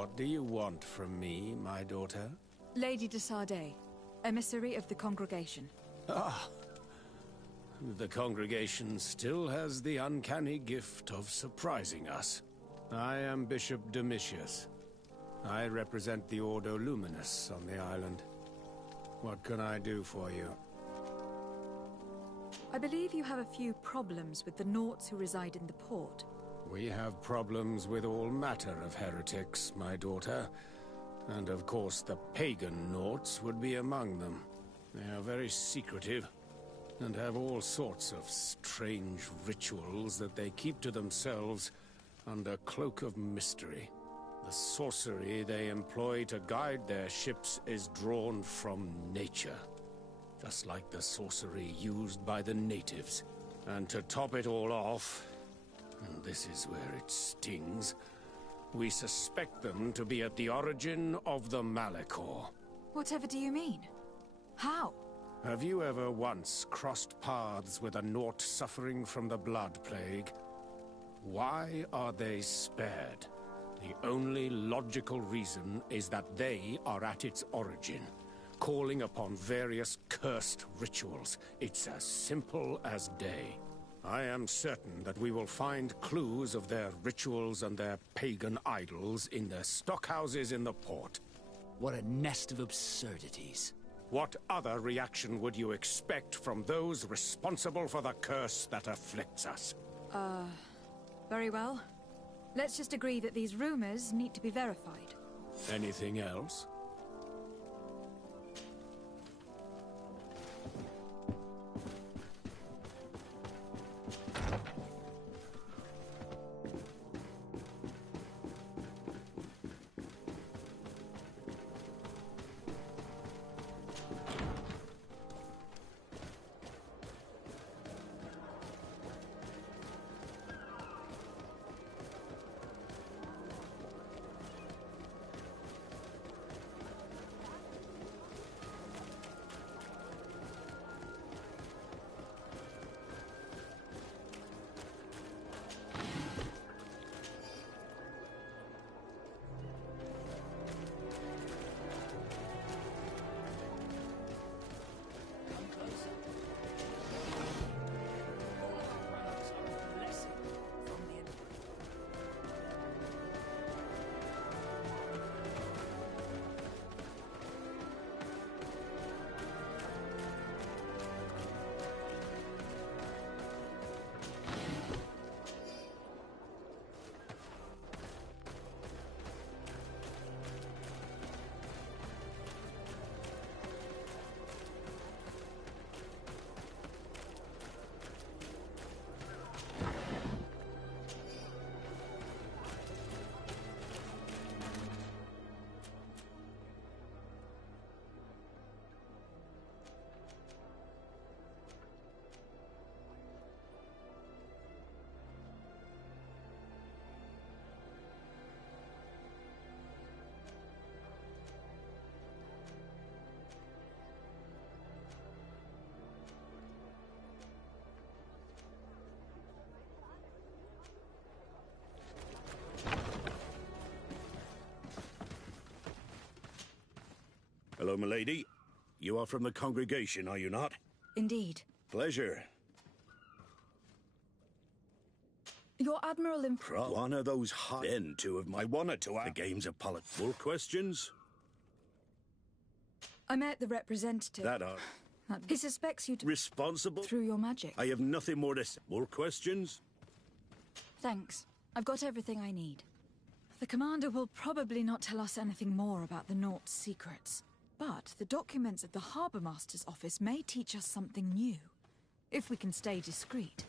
What do you want from me, my daughter? Lady de Sardet, emissary of the congregation. Ah, the congregation still has the uncanny gift of surprising us. I am Bishop Domitius. I represent the Ordo Luminous on the island. What can I do for you? I believe you have a few problems with the Nauts who reside in the port. We have problems with all matter of heretics, my daughter. And of course the pagan Nauts would be among them. They are very secretive, and have all sorts of strange rituals that they keep to themselves under cloak of mystery. The sorcery they employ to guide their ships is drawn from nature, just like the sorcery used by the natives. And to top it all off, and this is where it stings, we suspect them to be at the origin of the Malachor. Whatever do you mean? How? Have you ever once crossed paths with a Naut suffering from the Blood Plague? Why are they spared? The only logical reason is that they are at its origin, calling upon various cursed rituals. It's as simple as day. I am certain that we will find clues of their rituals and their pagan idols in their stockhouses in the port. What a nest of absurdities. What other reaction would you expect from those responsible for the curse that afflicts us? Very well. Let's just agree that these rumors need to be verified. Anything else? Hello, milady. You are from the congregation, are you not? Indeed. Pleasure. Your Admiral One of those hot end two of my wanted to the games of politics. More questions? I met the representative. That are He suspects you to responsible through your magic. I have nothing more to say. More questions? Thanks. I've got everything I need. The commander will probably not tell us anything more about the Naut's secrets. But the documents at the Harbour Master's office may teach us something new, if we can stay discreet.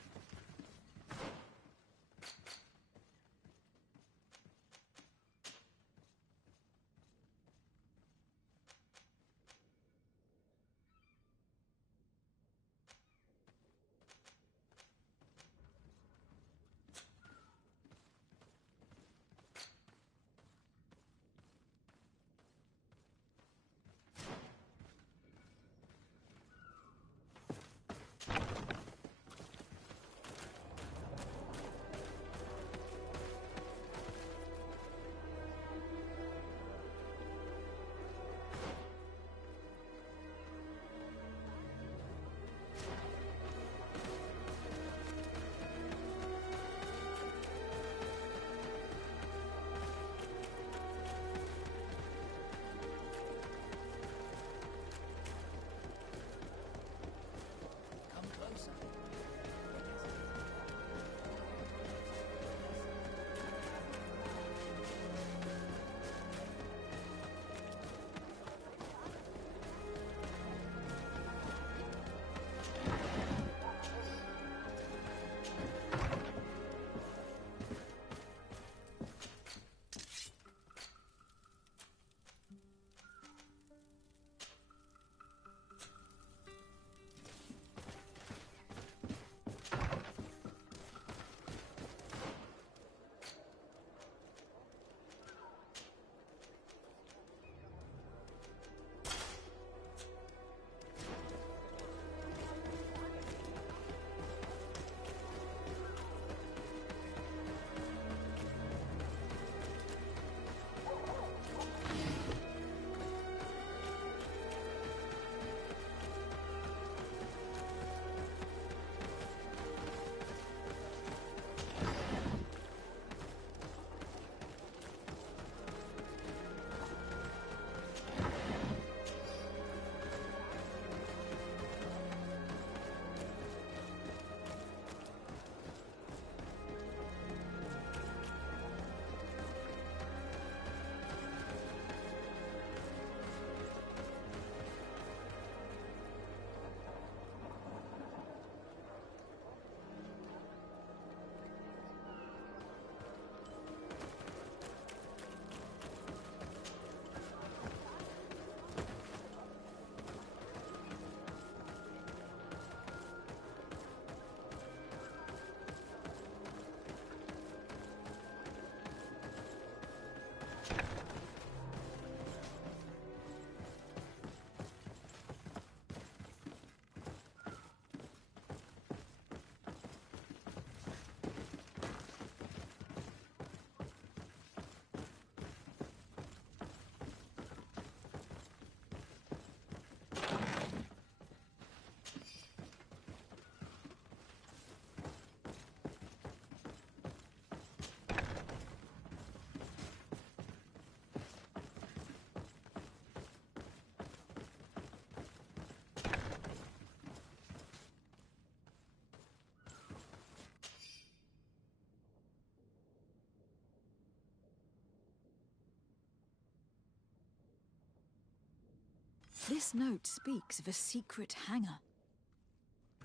This note speaks of a secret hangar.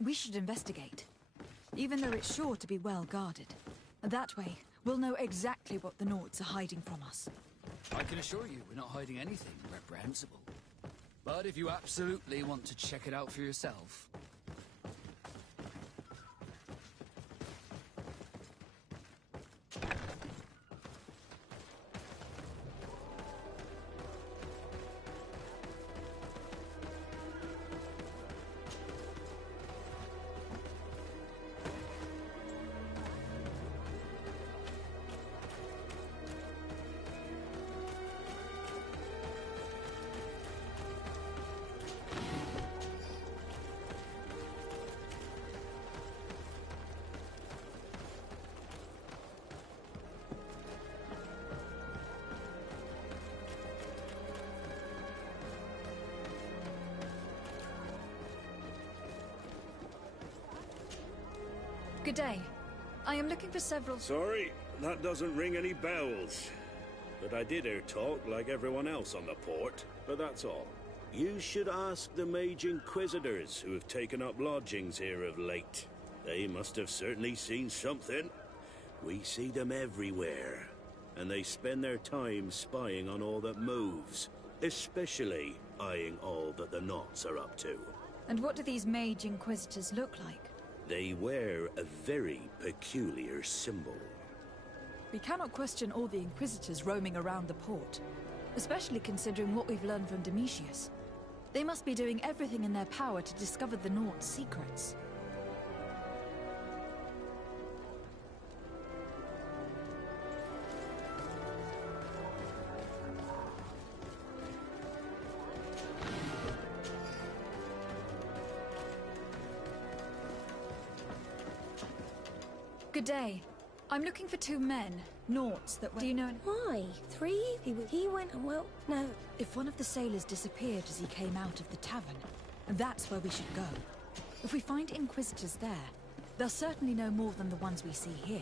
We should investigate, even though it's sure to be well guarded. That way, we'll know exactly what the Nauts are hiding from us. I can assure you we're not hiding anything reprehensible. But if you absolutely want to check it out for yourself... Good day. I am looking for several... Sorry, that doesn't ring any bells. But I did hear talk like everyone else on the port, but that's all. You should ask the Mage Inquisitors who have taken up lodgings here of late. They must have certainly seen something. We see them everywhere, and they spend their time spying on all that moves, especially eyeing all that the Nauts are up to. And what do these Mage Inquisitors look like? They wear a very peculiar symbol. We cannot question all the Inquisitors roaming around the port, especially considering what we've learned from Domitius. They must be doing everything in their power to discover the Nauts' secrets. Good day. I'm looking for 2 men, Nauts that were... Do you know... Why? 3? He went, well, no. If one of the sailors disappeared as he came out of the tavern, that's where we should go. If we find Inquisitors there, they'll certainly know more than the ones we see here.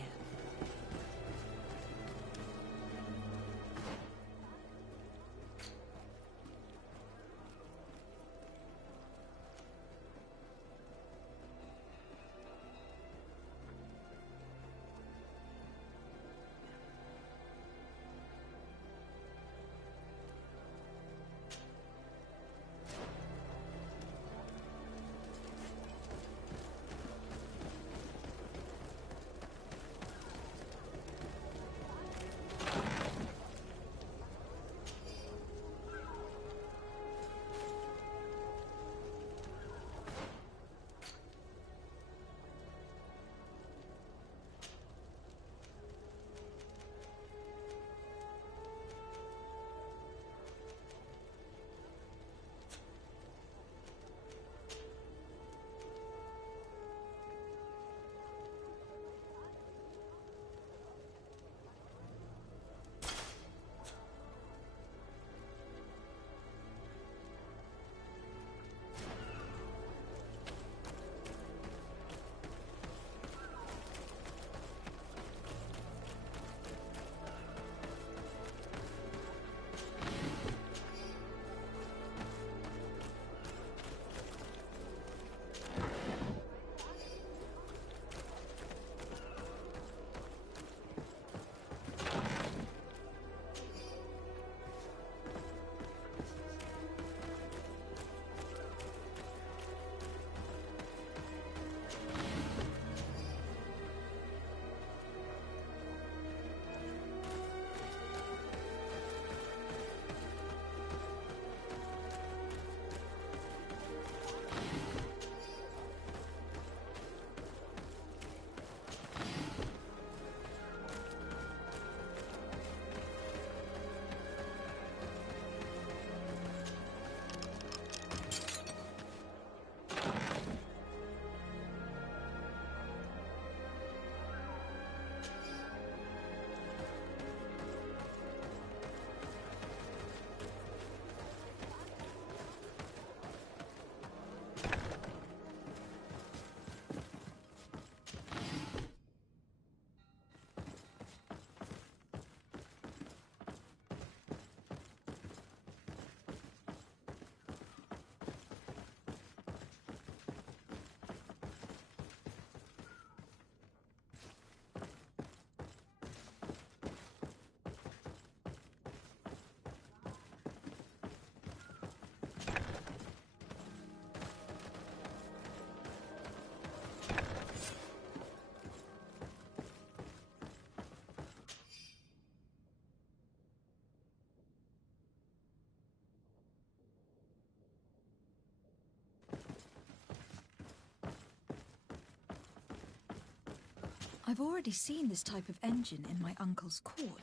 I've already seen this type of engine in my uncle's court.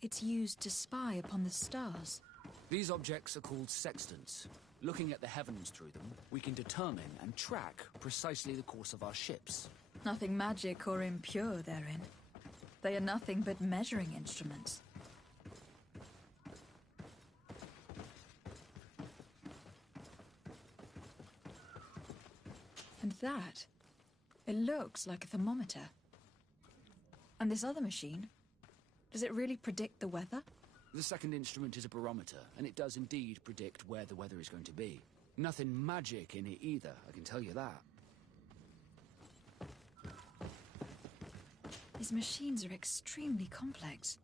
It's used to spy upon the stars. These objects are called sextants. Looking at the heavens through them, we can determine and track precisely the course of our ships. Nothing magic or impure therein. They are nothing but measuring instruments. And that, it looks like a thermometer. And this other machine, does it really predict the weather? The second instrument is a barometer, and it does indeed predict where the weather is going to be. Nothing magic in it either, I can tell you that. These machines are extremely complex.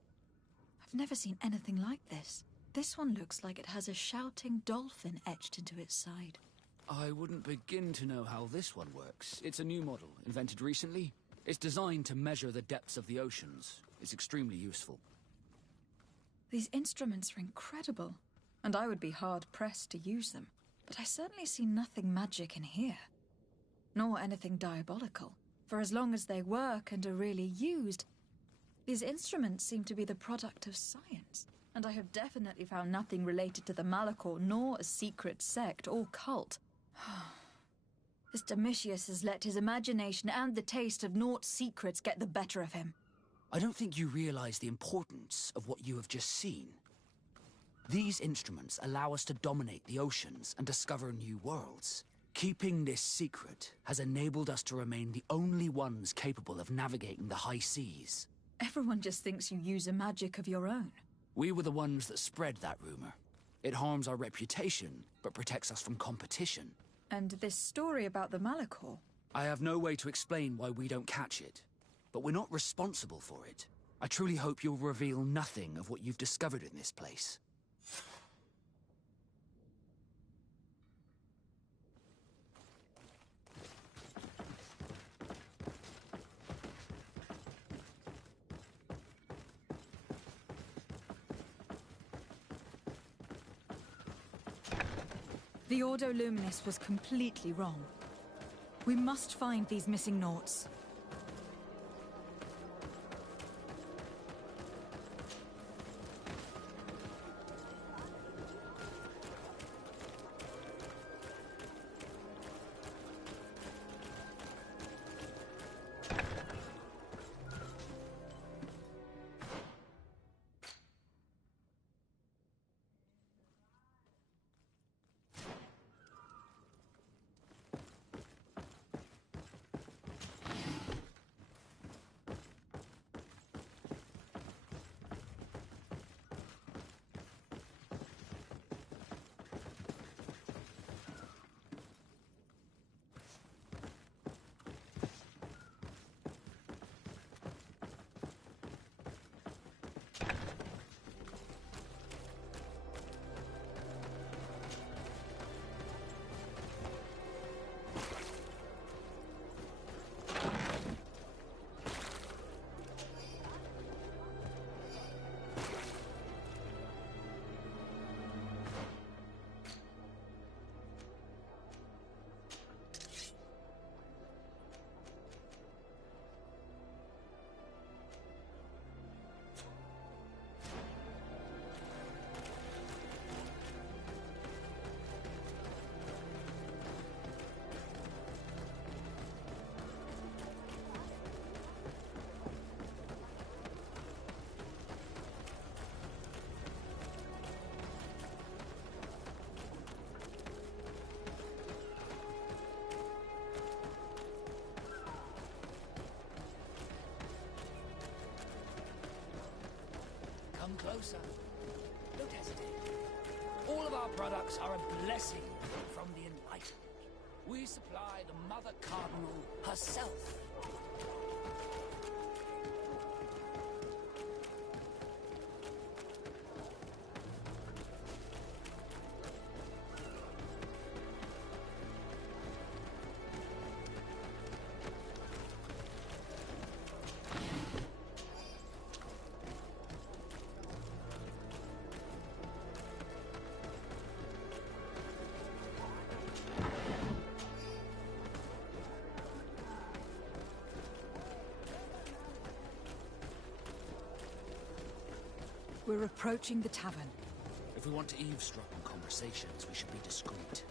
I've never seen anything like this. This one looks like it has a shouting dolphin etched into its side. I wouldn't begin to know how this one works. It's a new model, invented recently. It's designed to measure the depths of the oceans. It's extremely useful. These instruments are incredible, and I would be hard-pressed to use them. But I certainly see nothing magic in here. Nor anything diabolical. For as long as they work and are really used, these instruments seem to be the product of science. And I have definitely found nothing related to the Malachor, nor a secret sect or cult. This Domitius has let his imagination and the taste of Naught's secrets get the better of him. I don't think you realize the importance of what you have just seen. These instruments allow us to dominate the oceans and discover new worlds. Keeping this secret has enabled us to remain the only ones capable of navigating the high seas. Everyone just thinks you use a magic of your own. We were the ones that spread that rumor. It harms our reputation, but protects us from competition. And this story about the Malachor? I have no way to explain why we don't catch it, but we're not responsible for it. I truly hope you'll reveal nothing of what you've discovered in this place. The Ordo Luminis was completely wrong. We must find these missing Naughts. Come closer. Don't hesitate. All of our products are a blessing from the Enlightened. We supply the Mother Cardinal herself. We're approaching the tavern. If we want to eavesdrop on conversations, we should be discreet.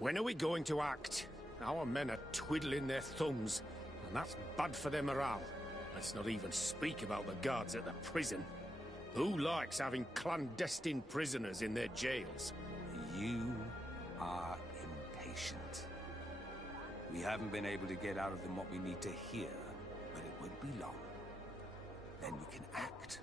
When are we going to act? Our men are twiddling their thumbs, and that's bad for their morale. Let's not even speak about the guards at the prison. Who likes having clandestine prisoners in their jails? You are impatient. We haven't been able to get out of them what we need to hear, but it won't be long. Then we can act,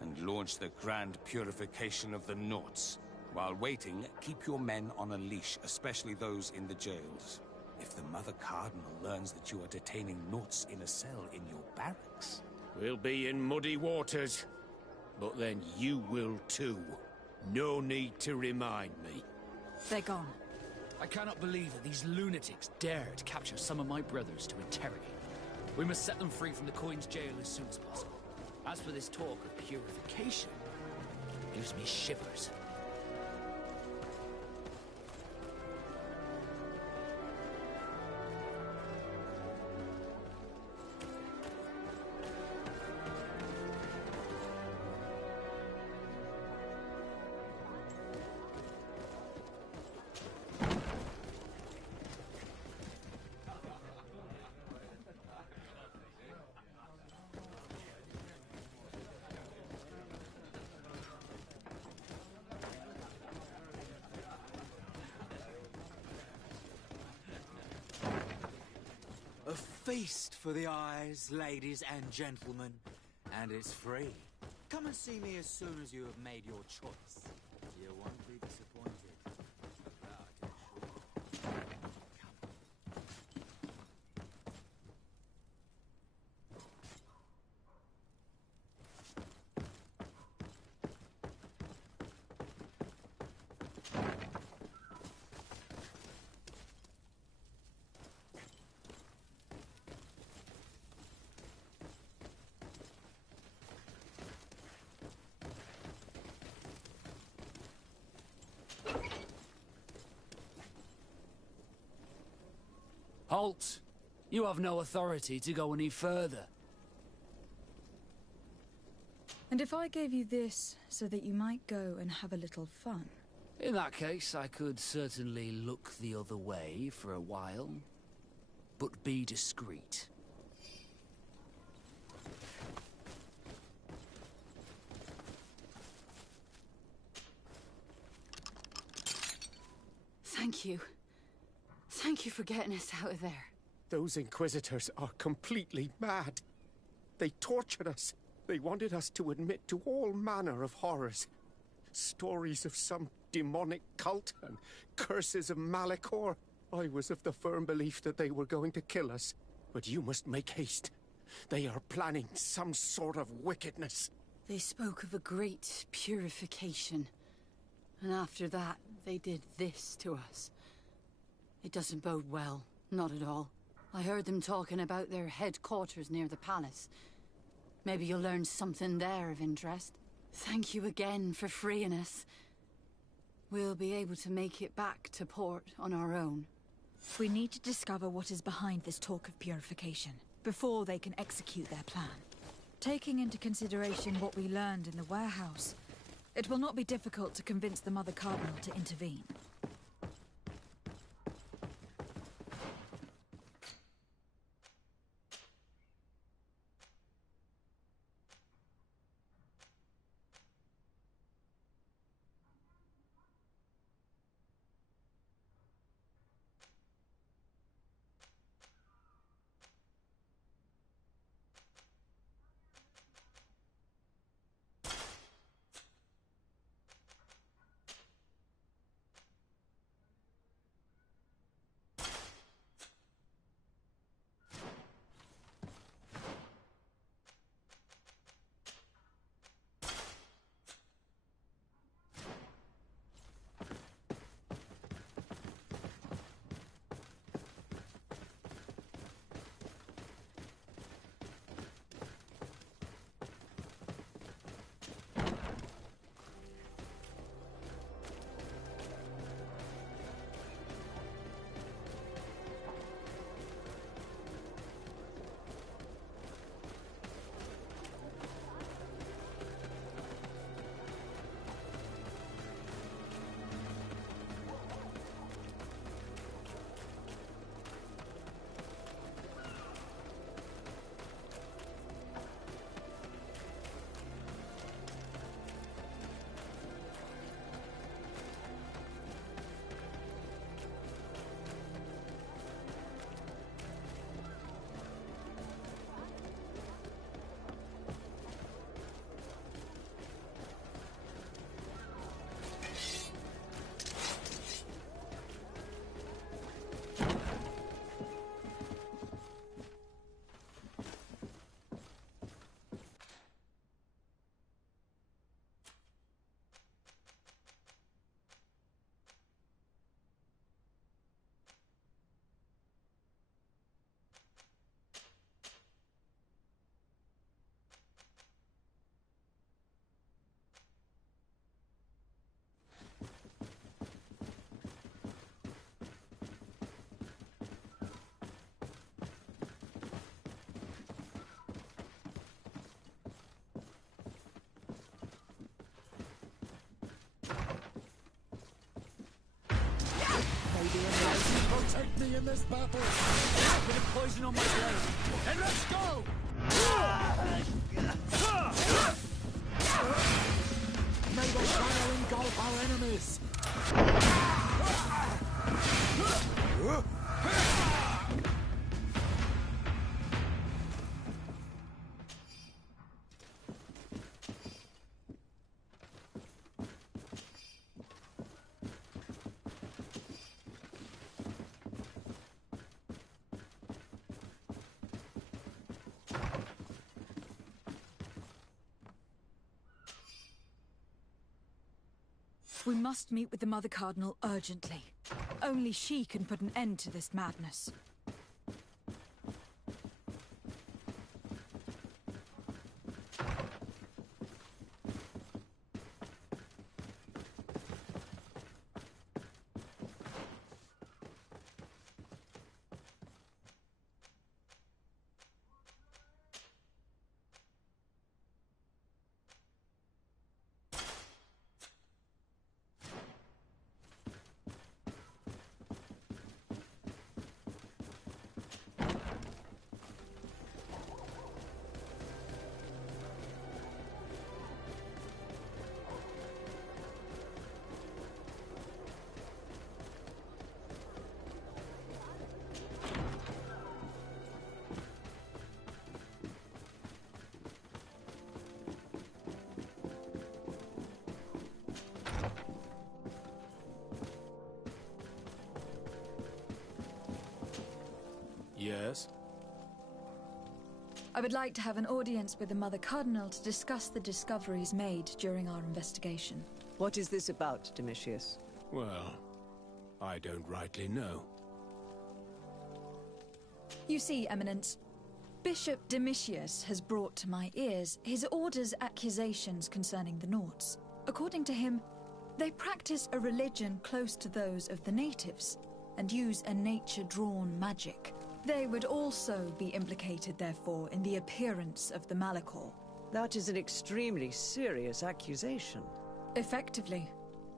and launch the grand purification of the Naughts. While waiting, keep your men on a leash, especially those in the jails. If the Mother Cardinal learns that you are detaining Naughts in a cell in your barracks... We'll be in muddy waters. But then you will too. No need to remind me. They're gone. I cannot believe that these lunatics dared capture some of my brothers to interrogate. We must set them free from the Coin's jail as soon as possible. As for this talk of purification, it gives me shivers. A feast for the eyes, ladies and gentlemen. And it's free. Come and see me as soon as you have made your choice. You won't be disappointed. About it, Halt! You have no authority to go any further. And if I gave you this so that you might go and have a little fun? In that case, I could certainly look the other way for a while. But be discreet. Thank you. Thank you for getting us out of there. Those Inquisitors are completely mad. They tortured us. They wanted us to admit to all manner of horrors. Stories of some demonic cult and curses of Malachor. I was of the firm belief that they were going to kill us. But you must make haste. They are planning some sort of wickedness. They spoke of a great purification. And after that, they did this to us. It doesn't bode well. Not at all. I heard them talking about their headquarters near the palace. Maybe you'll learn something there of interest. Thank you again for freeing us. We'll be able to make it back to port on our own. We need to discover what is behind this talk of purification, before they can execute their plan. Taking into consideration what we learned in the warehouse, it will not be difficult to convince the Mother Cardinal to intervene. overtake me in this battle! A bit of poison on my blade. Then let's go! May the fire engulf our enemies! We must meet with the Mother Cardinal urgently. Only she can put an end to this madness. Yes? I would like to have an audience with the Mother Cardinal to discuss the discoveries made during our investigation. What is this about, Domitius? Well, I don't rightly know. You see, Eminence, Bishop Domitius has brought to my ears his order's accusations concerning the Nauts. According to him, they practice a religion close to those of the natives, and use a nature-drawn magic. They would also be implicated, therefore, in the appearance of the Malachor. That is an extremely serious accusation. Effectively,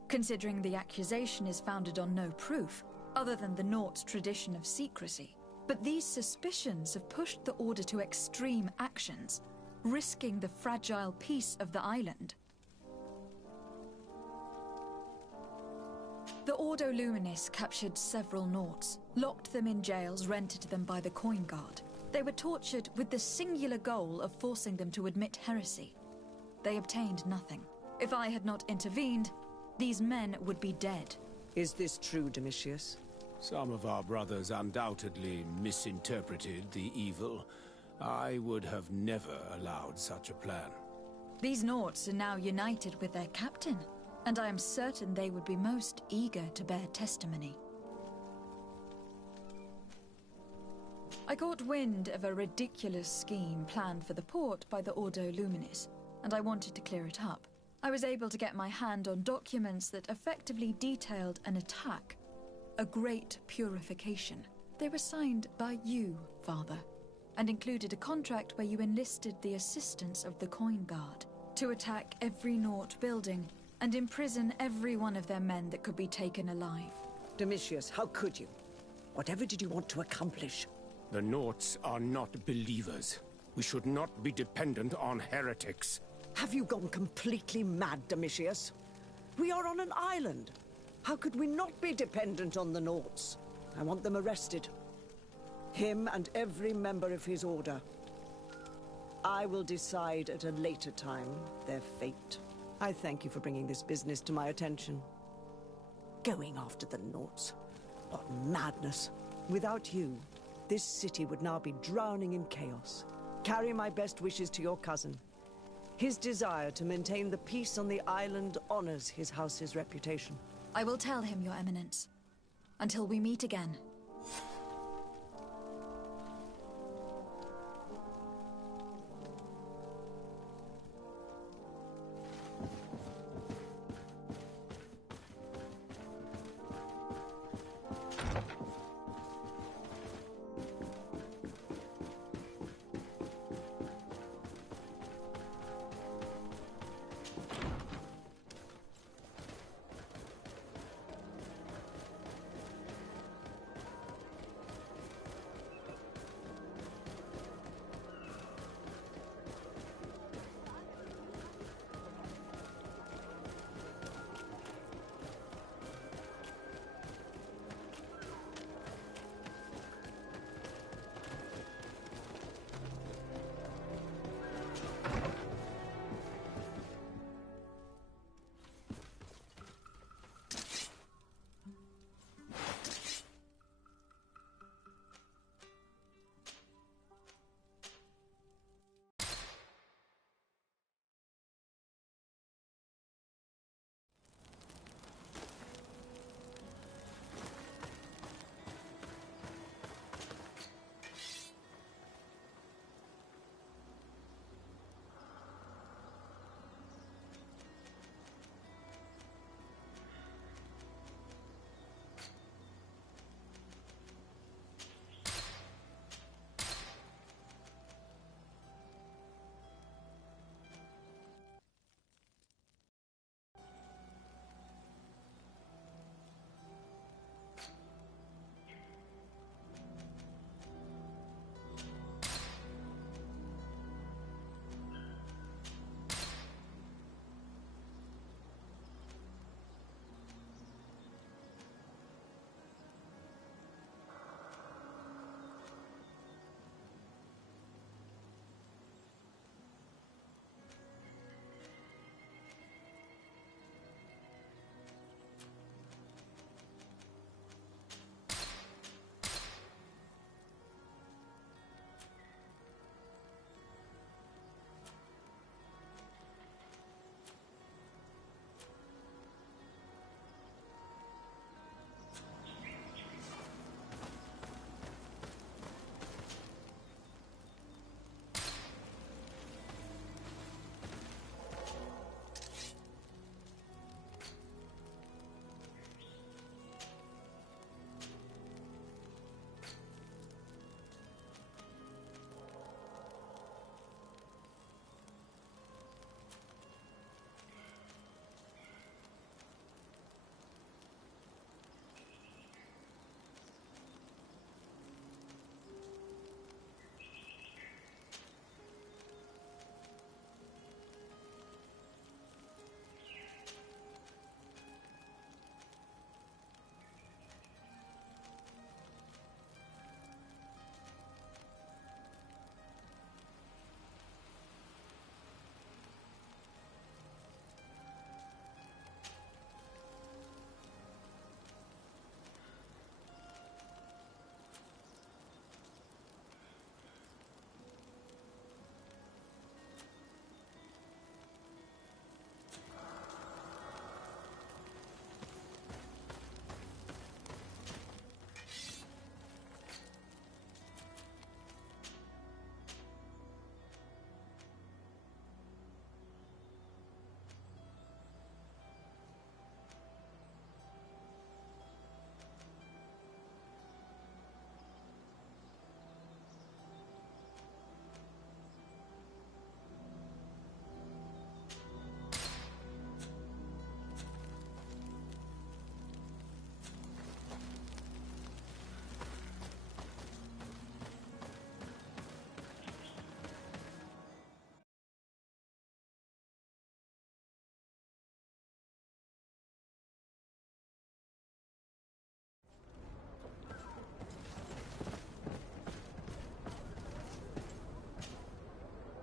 considering the accusation is founded on no proof, other than the Naut's tradition of secrecy. But these suspicions have pushed the Order to extreme actions, risking the fragile peace of the island. The Ordo Luminis captured several Nauts, locked them in jails rented to them by the Coin Guard. They were tortured with the singular goal of forcing them to admit heresy. They obtained nothing. If I had not intervened, these men would be dead. Is this true, Domitius? Some of our brothers undoubtedly misinterpreted the evil. I would have never allowed such a plan. These Nauts are now united with their captain, and I am certain they would be most eager to bear testimony. I caught wind of a ridiculous scheme planned for the port by the Ordo Luminis, and I wanted to clear it up. I was able to get my hand on documents that effectively detailed an attack, a great purification. They were signed by you, Father, and included a contract where you enlisted the assistance of the Coin Guard to attack every Naut building and imprison every one of their men that could be taken alive. Domitius, how could you? Whatever did you want to accomplish? The Nauts are not believers. We should not be dependent on heretics. Have you gone completely mad, Domitius? We are on an island. How could we not be dependent on the Nauts? I want them arrested. Him and every member of his order. I will decide at a later time their fate. I thank you for bringing this business to my attention. Going after the Nauts. What madness. Without you, this city would now be drowning in chaos. Carry my best wishes to your cousin. His desire to maintain the peace on the island honors his house's reputation. I will tell him, Your Eminence. Until we meet again.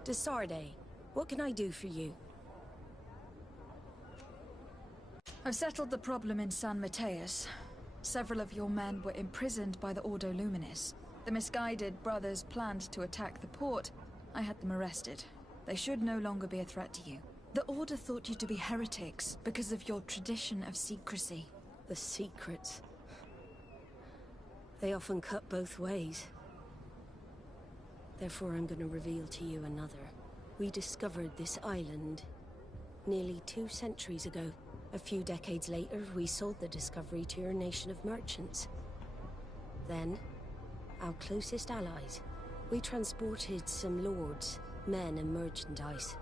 Desarde, what can I do for you? I've settled the problem in San Mateus. Several of your men were imprisoned by the Ordo Luminis. The misguided brothers planned to attack the port. I had them arrested. They should no longer be a threat to you. The Order thought you to be heretics because of your tradition of secrecy. The secrets. They often cut both ways. Therefore, I'm going to reveal to you another. We discovered this island nearly 2 centuries ago. A few decades later, we sold the discovery to your nation of merchants. Then, our closest allies. We transported some lords, men and merchandise.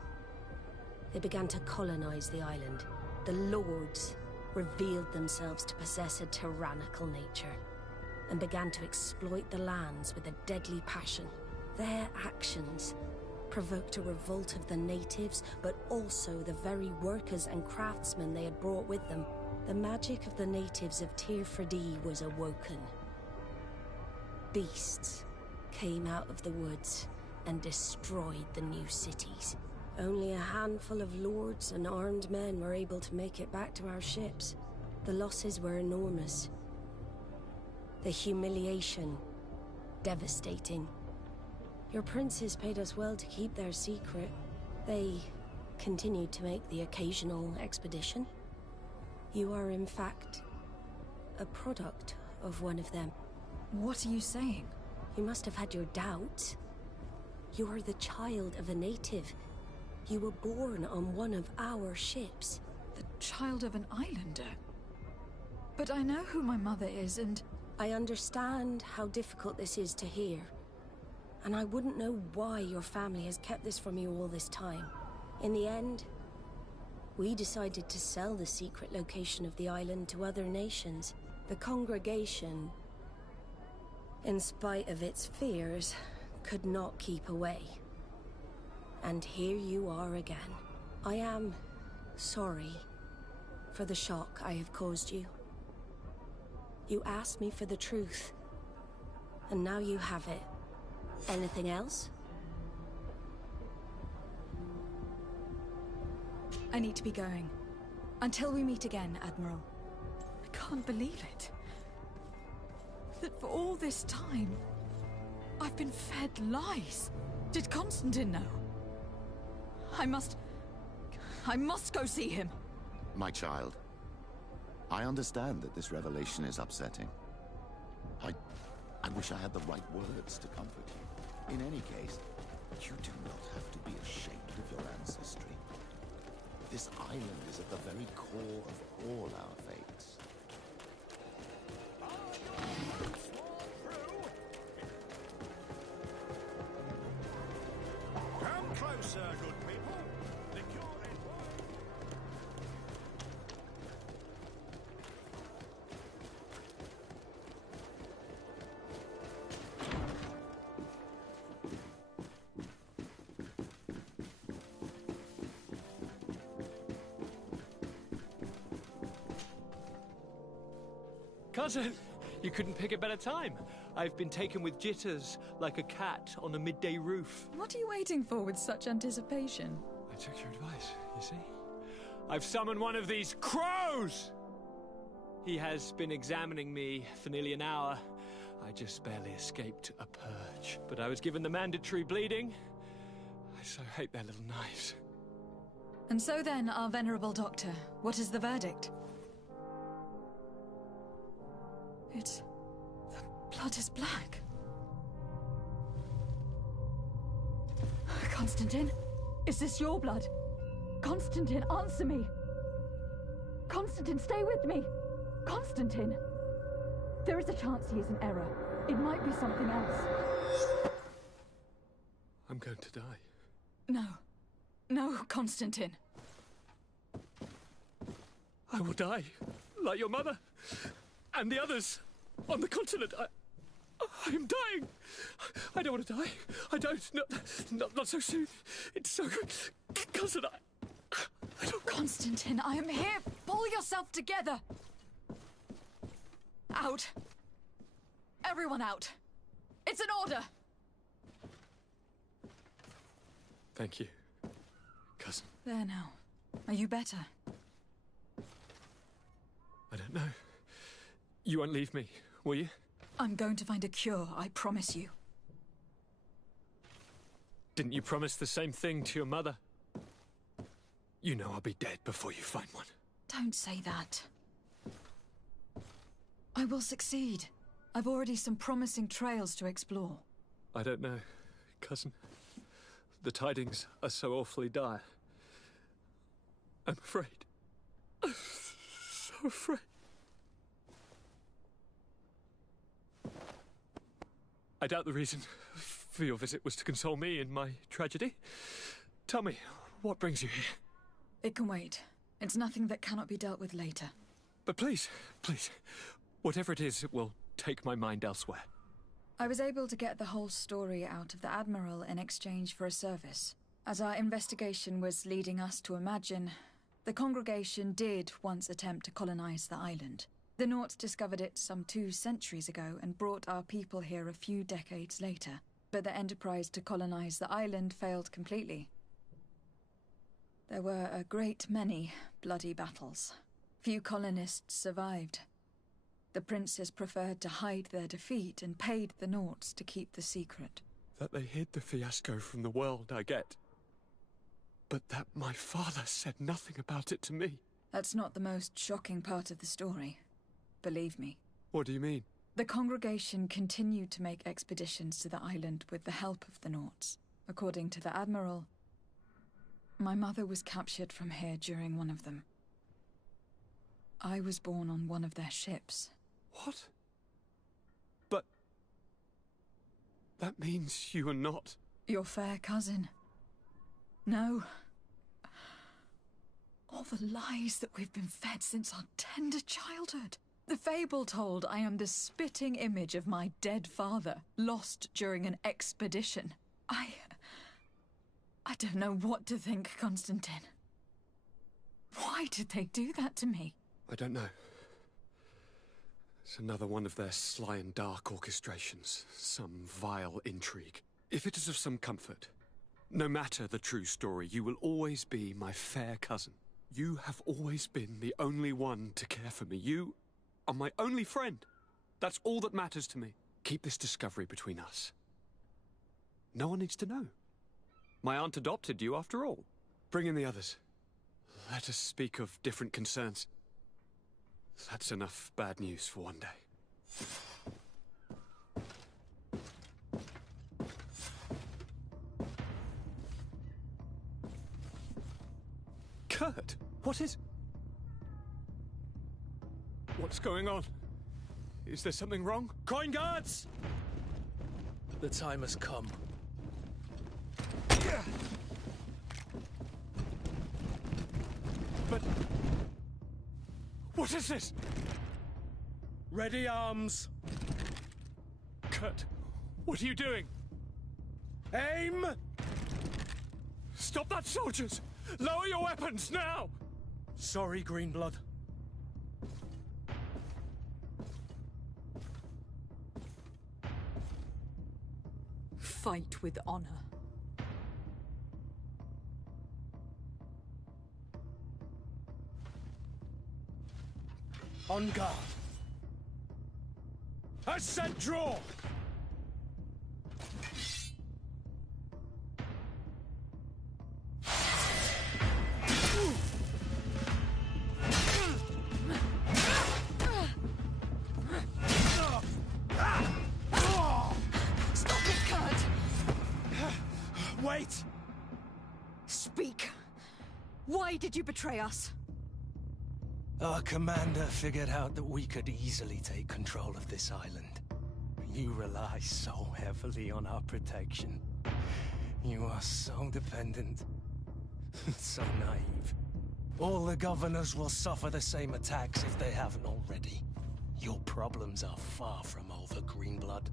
They began to colonize the island. The lords revealed themselves to possess a tyrannical nature and began to exploit the lands with a deadly passion. Their actions provoked a revolt of the natives, but also the very workers and craftsmen they had brought with them. The magic of the natives of Tir Freddy was awoken. Beasts came out of the woods and destroyed the new cities. Only a handful of lords and armed men were able to make it back to our ships. The losses were enormous. The humiliation, devastating. Your princes paid us well to keep their secret. They continued to make the occasional expedition. You are, in fact, a product of one of them. What are you saying? You must have had your doubts. You are the child of a native. You were born on one of our ships. The child of an islander? But I know who my mother is, and... I understand how difficult this is to hear. And I wouldn't know why your family has kept this from you all this time. In the end, we decided to sell the secret location of the island to other nations. The congregation, in spite of its fears, could not keep away. And here you are again. I am sorry for the shock I have caused you. You asked me for the truth, and now you have it. Anything else? I need to be going. Until we meet again, Admiral. I can't believe it. That for all this time, I've been fed lies. Did Constantine know? I must go see him. My child, I understand that this revelation is upsetting. I wish I had the right words to comfort you. In any case, you do not have to be ashamed of your ancestry. This island is at the very core of all our fates. Come closer, good people. The cure is Cousin, you couldn't pick a better time. I've been taken with jitters, like a cat on a midday roof. What are you waiting for with such anticipation? I took your advice, you see. I've summoned one of these crows! He has been examining me for nearly an hour. I just barely escaped a purge. But I was given the mandatory bleeding. I so hate their little knives. And so then, our venerable doctor, what is the verdict? The blood is black. Constantine, is this your blood? Constantine, answer me! Constantine, stay with me! Constantine! There is a chance he is in error. It might be something else. I'm going to die. No. No, Constantine. I will die, like your mother, and the others on the continent. I am dying. I don't want to die. I don't. Not so soon. It's so good. Cousin, I don't... Constantine, I am here. Pull yourself together. Out. Everyone out. It's an order. Thank you, cousin. There now. Are you better? I don't know. You won't leave me, will you? I'm going to find a cure, I promise you. Didn't you promise the same thing to your mother? You know I'll be dead before you find one. Don't say that. I will succeed. I've already some promising trails to explore. I don't know, cousin. The tidings are so awfully dire. I'm afraid. I'm so afraid. I doubt the reason for your visit was to console me in my tragedy. Tell me, what brings you here? It can wait. It's nothing that cannot be dealt with later. But please, please, whatever it is, it will take my mind elsewhere. I was able to get the whole story out of the Admiral in exchange for a service. As our investigation was leading us to imagine, the congregation did once attempt to colonize the island. The Nauts discovered it some 2 centuries ago and brought our people here a few decades later. But the enterprise to colonize the island failed completely. There were a great many bloody battles. Few colonists survived. The princes preferred to hide their defeat and paid the Nauts to keep the secret. That they hid the fiasco from the world, I get. But that my father said nothing about it to me. That's not the most shocking part of the story. Believe me. What do you mean? The congregation continued to make expeditions to the island with the help of the Nauts. According to the Admiral, my mother was captured from here during one of them. I was born on one of their ships. What? But... that means you are not... your fair cousin. No. All the lies that we've been fed since our tender childhood. The fable told I am the spitting image of my dead father, lost during an expedition. I don't know what to think, Constantine. Why did they do that to me? I don't know. It's another one of their sly and dark orchestrations. Some vile intrigue. If it is of some comfort, no matter the true story, you will always be my fair cousin. You have always been the only one to care for me. You are my only friend. That's all that matters to me. Keep this discovery between us. No one needs to know. My aunt adopted you after all. Bring in the others. Let us speak of different concerns. That's enough bad news for one day. Kurt, what is... what's going on? Is there something wrong? Coin guards! The time has come. But... what is this? Ready arms. Kurt, what are you doing? Aim! Stop that, soldiers! Lower your weapons, now! Sorry, Greenblood. Fight with honor. On guard. Ascent draw! Stop it, Kurt! Wait! Speak. Why did you betray us? Our commander figured out that we could easily take control of this island. You rely so heavily on our protection. You are so dependent. So naive. All the governors will suffer the same attacks if they haven't already. Your problems are far from over, Greenblood.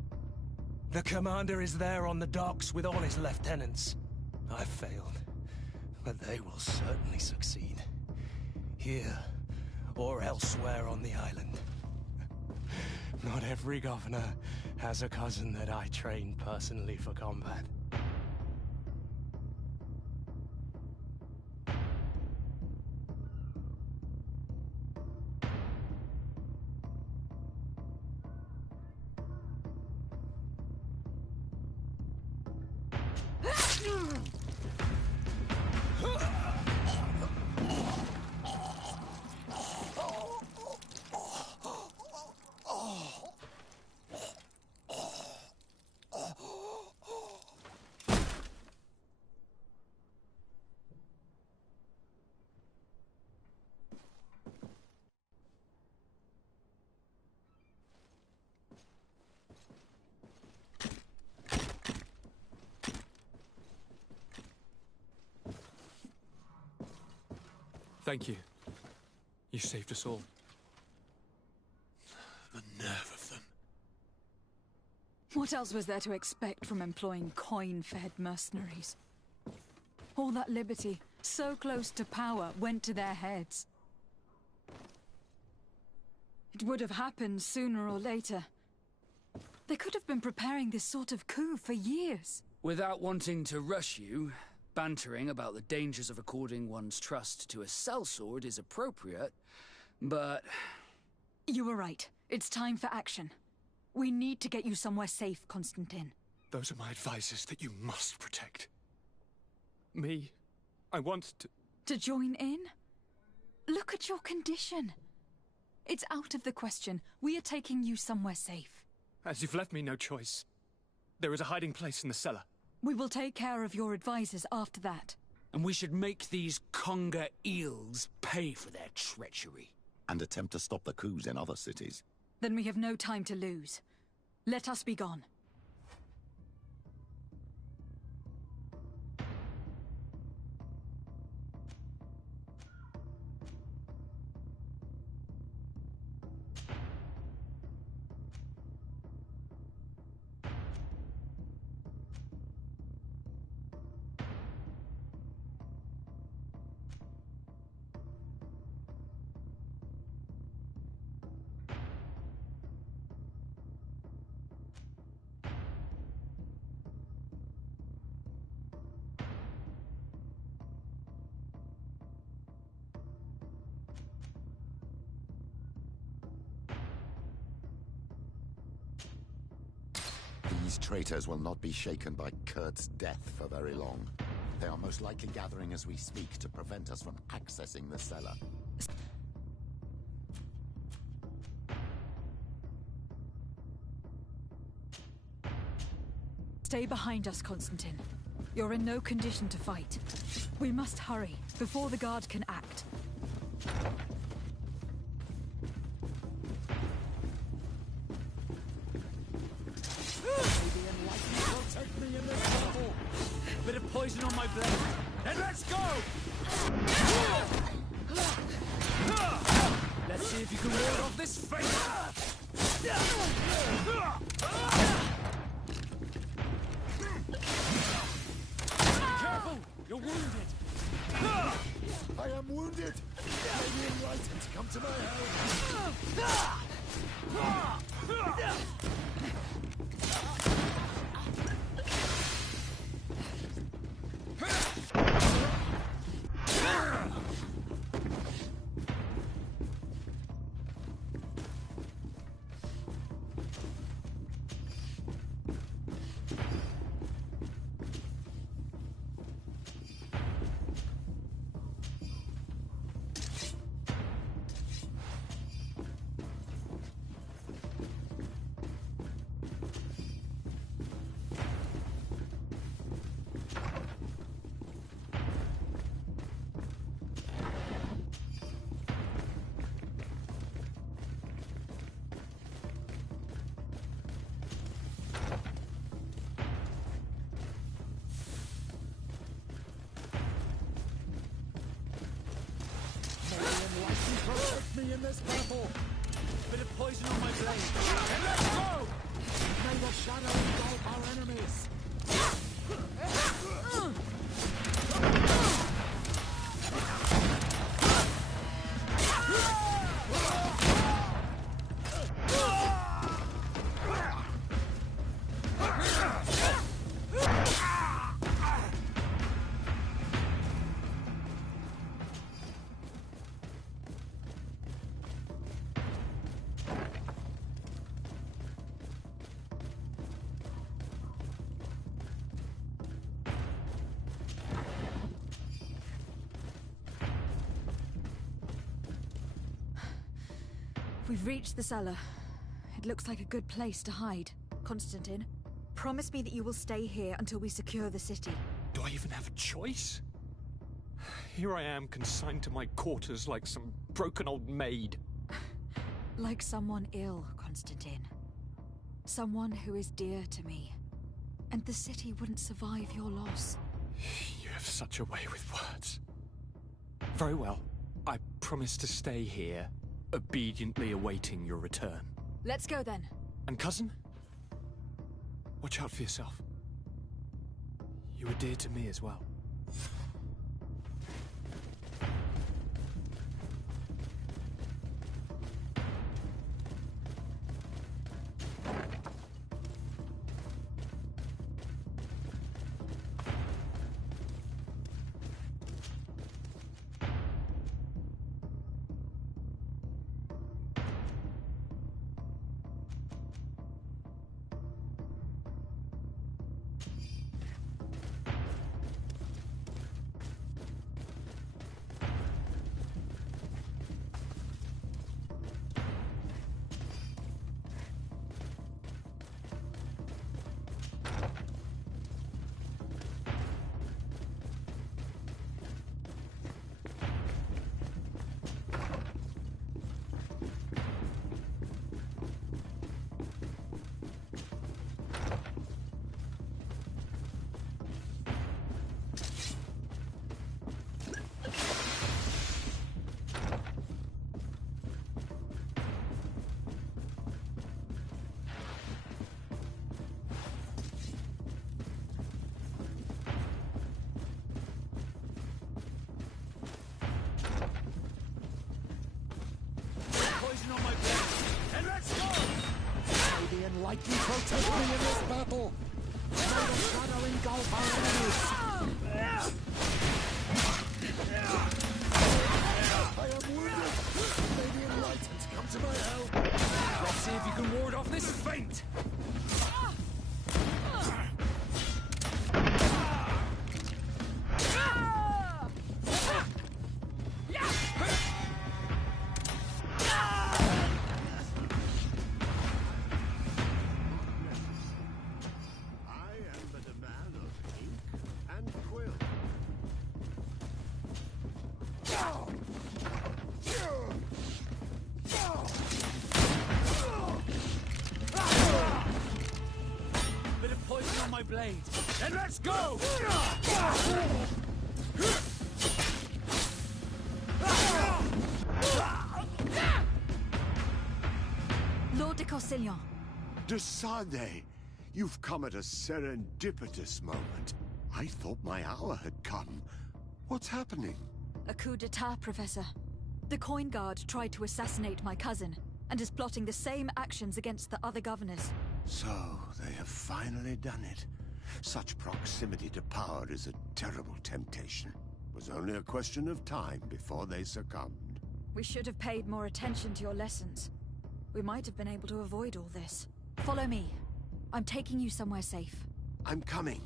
The commander is there on the docks with all his lieutenants. I failed, but they will certainly succeed. Here, or elsewhere on the island. Not every governor has a cousin that I trained personally for combat. Thank you. You saved us all. The nerve of them. What else was there to expect from employing coin-fed mercenaries? All that liberty, so close to power, went to their heads. It would have happened sooner or later. They could have been preparing this sort of coup for years. Without wanting to rush you, bantering about the dangers of according one's trust to a sellsword is appropriate, but... You were right. It's time for action. We need to get you somewhere safe, Constantine. Those are my advisors that you must protect. Me, I want to... To join in? Look at your condition. It's out of the question. We are taking you somewhere safe. As you've left me no choice. There is a hiding place in the cellar. We will take care of your advisors after that. And we should make these conger eels pay for their treachery. And attempt to stop the coups in other cities. Then we have no time to lose. Let us be gone. These traitors will not be shaken by Kurt's death for very long. They are most likely gathering as we speak to prevent us from accessing the cellar. Stay behind us, Constantine. You're in no condition to fight. We must hurry, before the guard can act. Bit of poison on my blade. Then let's go! Let's see if you can ward off this fate! Careful! You're wounded! I am wounded! Maybe enlightened, come to my help! Protect me in this battle! Bit of poison on my blade. And let's go! May the shadow engulf our enemies! We've reached the cellar. It looks like a good place to hide. Constantine, promise me that you will stay here until we secure the city. Do I even have a choice? Here I am, consigned to my quarters like some broken old maid. Like someone ill, Constantine. Someone who is dear to me. And the city wouldn't survive your loss. You have such a way with words. Very well. promise to stay here, obediently awaiting your return. Let's go then. And cousin? Watch out for yourself. You were dear to me as well. On my blade, and let's go! May the enlightened protect me in this battle! May the shadow engulf our enemies! I am wounded! May the enlightened come to my help! Let's see if you can ward off this feint! Blade. Then let's go! Lord de Costillion. De Sade, you've come at a serendipitous moment. I thought my hour had come. What's happening? A coup d'etat, Professor. The Coin Guard tried to assassinate my cousin, and is plotting the same actions against the other governors. So, they have finally done it. Such proximity to power is a terrible temptation. It was only a question of time before they succumbed. We should have paid more attention to your lessons. We might have been able to avoid all this. Follow me. I'm taking you somewhere safe. I'm coming.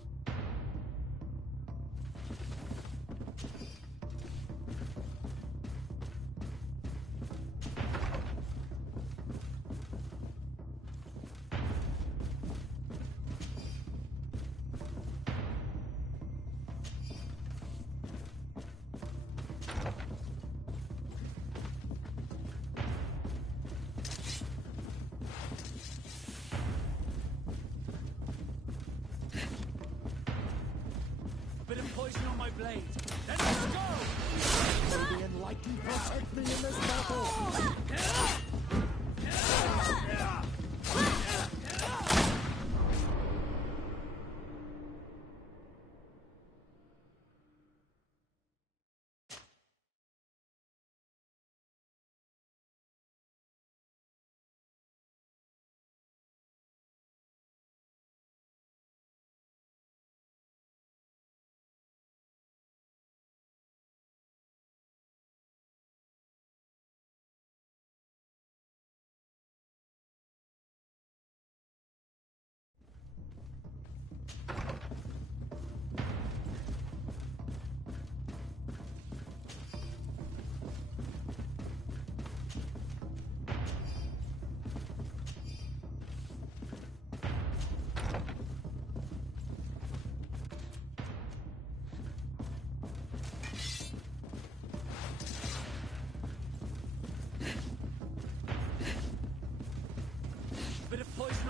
Poison on my blade. Then let's go! May the enlightened protect me in this battle!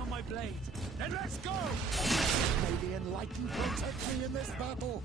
My blade. Then let's go! May the enlightened protect me in this battle!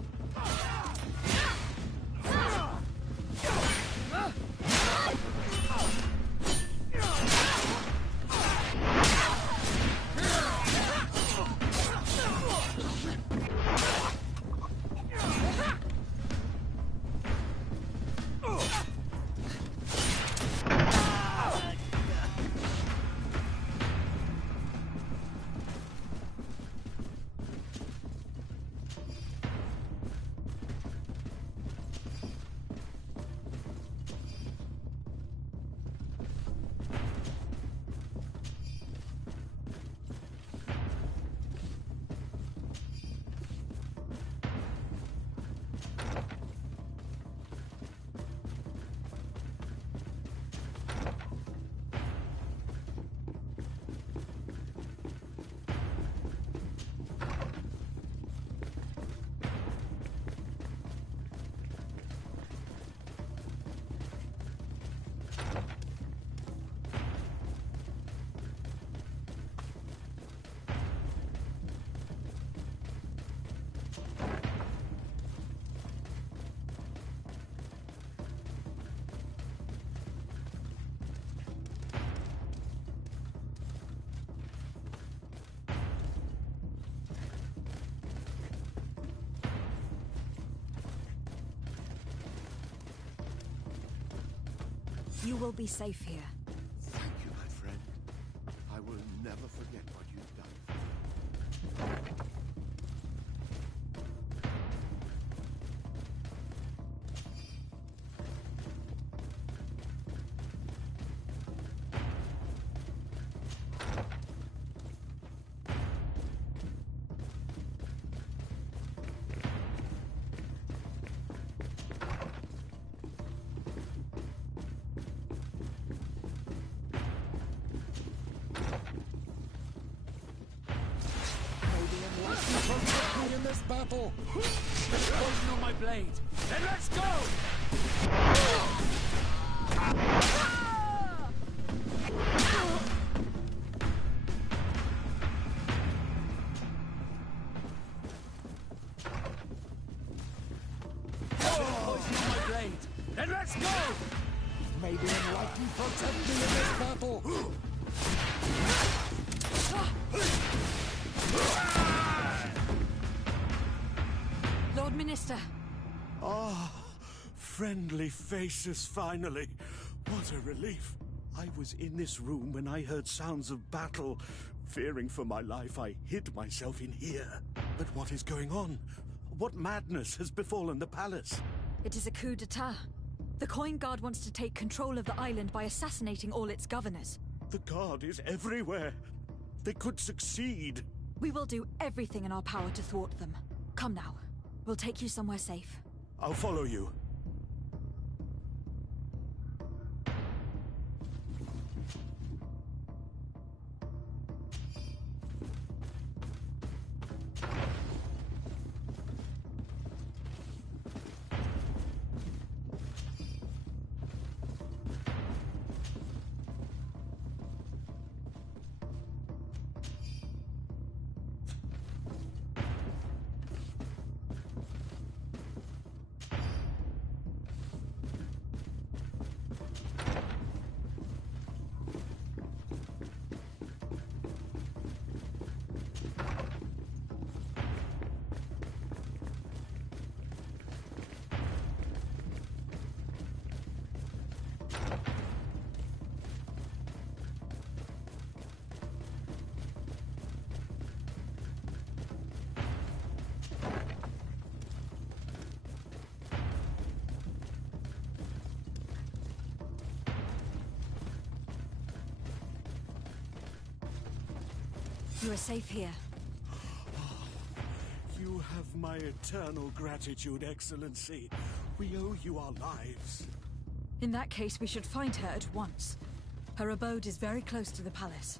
You will be safe here. Thank you, my friend. I will never forget what you've done. In this battle! Poison on my blade! Then let's go! Poison on my blade! Then let's go! May the Enlightened protect me in this battle! Lord Minister. Ah, friendly faces finally. What a relief. I was in this room when I heard sounds of battle. Fearing for my life, I hid myself in here. But what is going on? What madness has befallen the palace? It is a coup d'etat. The Coin Guard wants to take control of the island by assassinating all its governors. The Guard is everywhere. They could succeed. We will do everything in our power to thwart them. Come now. We'll take you somewhere safe. I'll follow you. You are safe here. You have my eternal gratitude, Excellency. We owe you our lives. In that case, we should find her at once. Her abode is very close to the palace.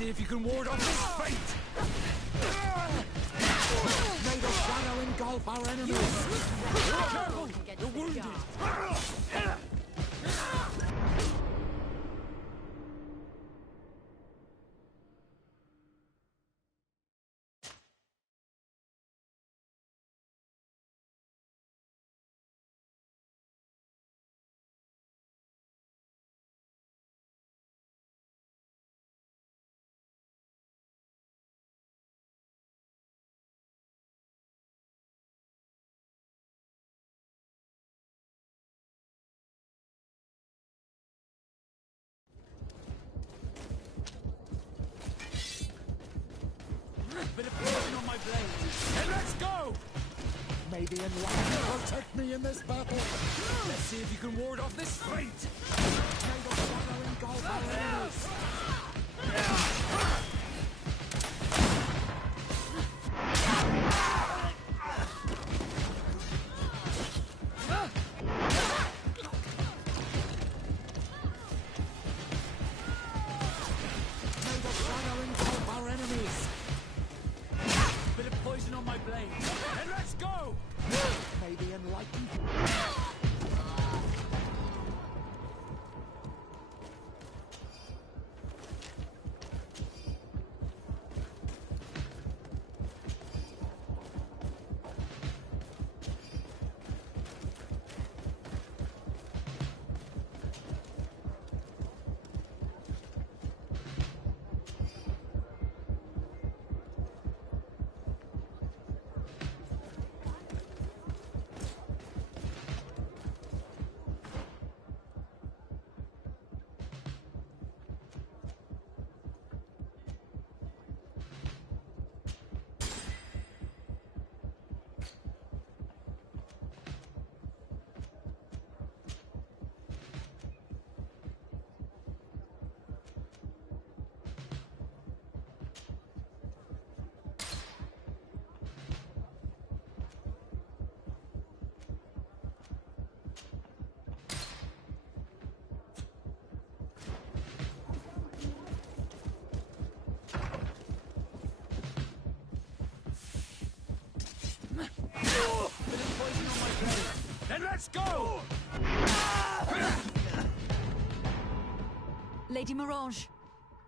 see if you can ward off this fate! May the shadow engulf our enemies! Careful! You're wounded! Bit of poison on my blade. And let's go! May the enlightenment protect me in this battle! Let's see if you can ward off this fate! May the shadow engulf our enemies! May the shadow engulf our enemies! Bit of poison on my blade. And let's go! May the enlightened... Then let's go! Lady Morange,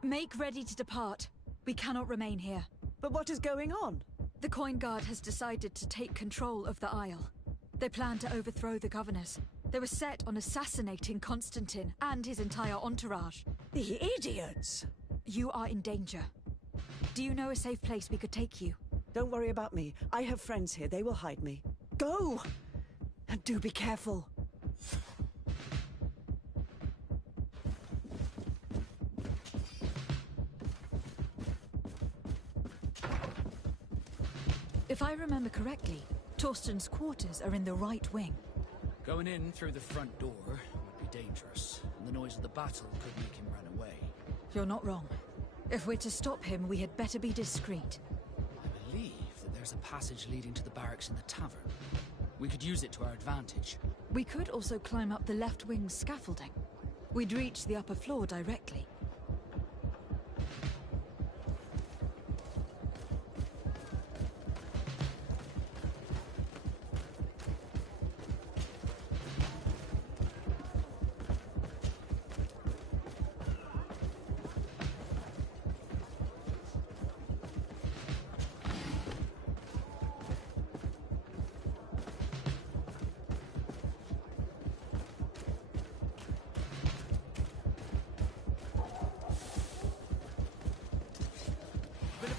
make ready to depart. We cannot remain here. But what is going on? The Coin Guard has decided to take control of the Isle. They plan to overthrow the governors. They were set on assassinating Constantine and his entire entourage. The idiots! You are in danger. Do you know a safe place we could take you? Don't worry about me. I have friends here. They will hide me. Go! And do be careful. If I remember correctly, Torsten's quarters are in the right wing. Going in through the front door would be dangerous, and the noise of the battle could make him run away. You're not wrong. If we're to stop him, we had better be discreet. I believe that there's a passage leading to the barracks in the tavern. We could use it to our advantage. We could also climb up the left wing's scaffolding. We'd reach the upper floor directly.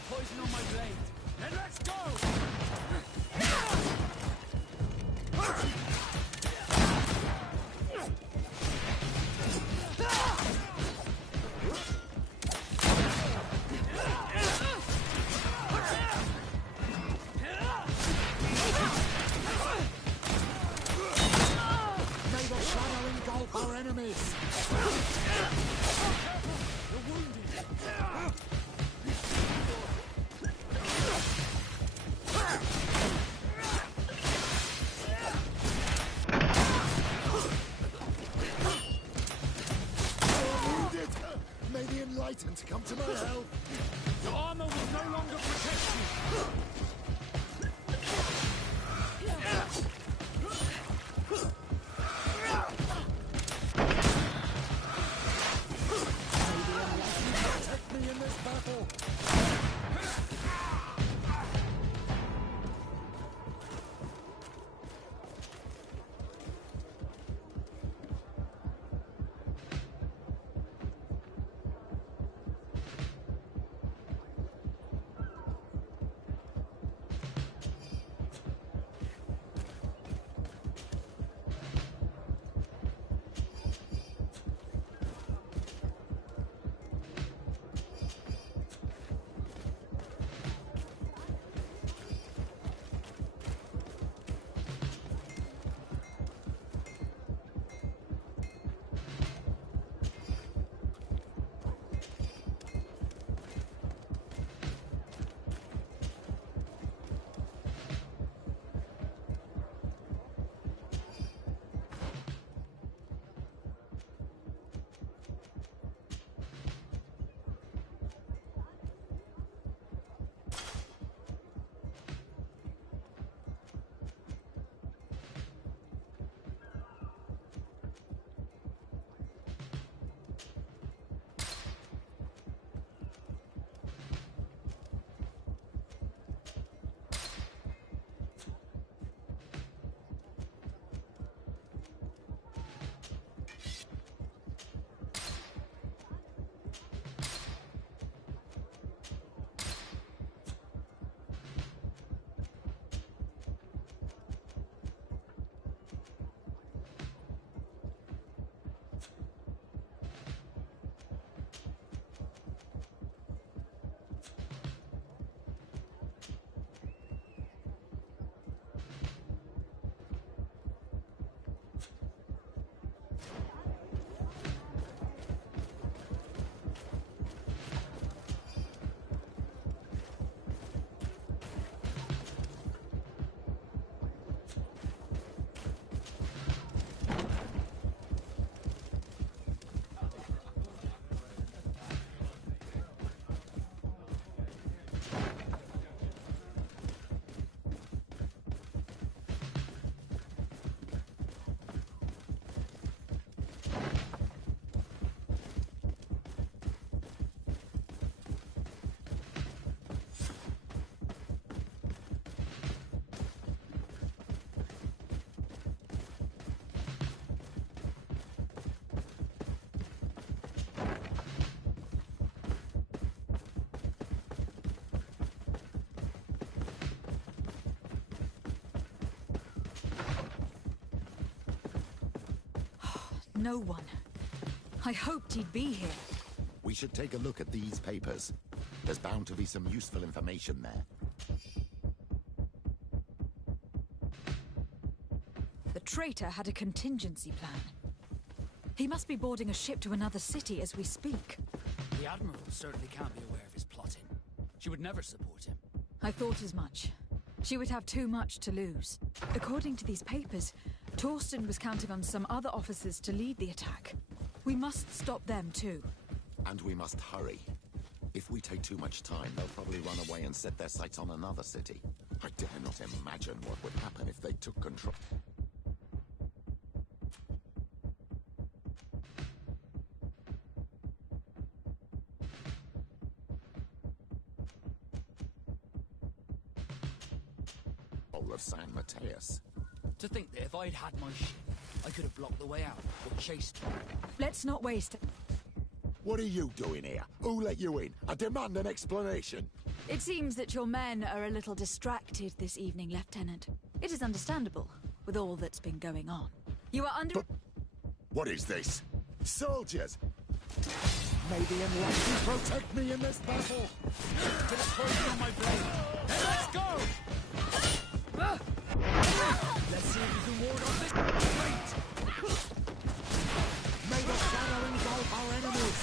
Poison on my blade. And let's go! May the shadow engulf our enemies! You're wounded! Titans come to my help! Your armor will no longer protect you! Protect me in this battle! No one. I hoped he'd be here. We should take a look at these papers. There's bound to be some useful information there. The traitor had a contingency plan. He must be boarding a ship to another city as we speak. The Admiral certainly can't be aware of his plotting. She would never support him. I thought as much. She would have too much to lose. According to these papers, Torsten was counting on some other officers to lead the attack. We must stop them too. And we must hurry. If we take too much time, they'll probably run away and set their sights on another city. I dare not imagine what would happen if they took control. Of San Mateus. To think that if I'd had my ship, I could have blocked the way out or chased her. Let's not waste it. What are you doing here? Who let you in? I demand an explanation. It seems that your men are a little distracted this evening, Lieutenant. It is understandable, with all that's been going on. You are under... But what is this? Soldiers! May the enlightened protect me in this battle! Get a poison on my blade! Hey, let's go! Let's see if you can ward off this. Wait! May the shadow engulf our enemies!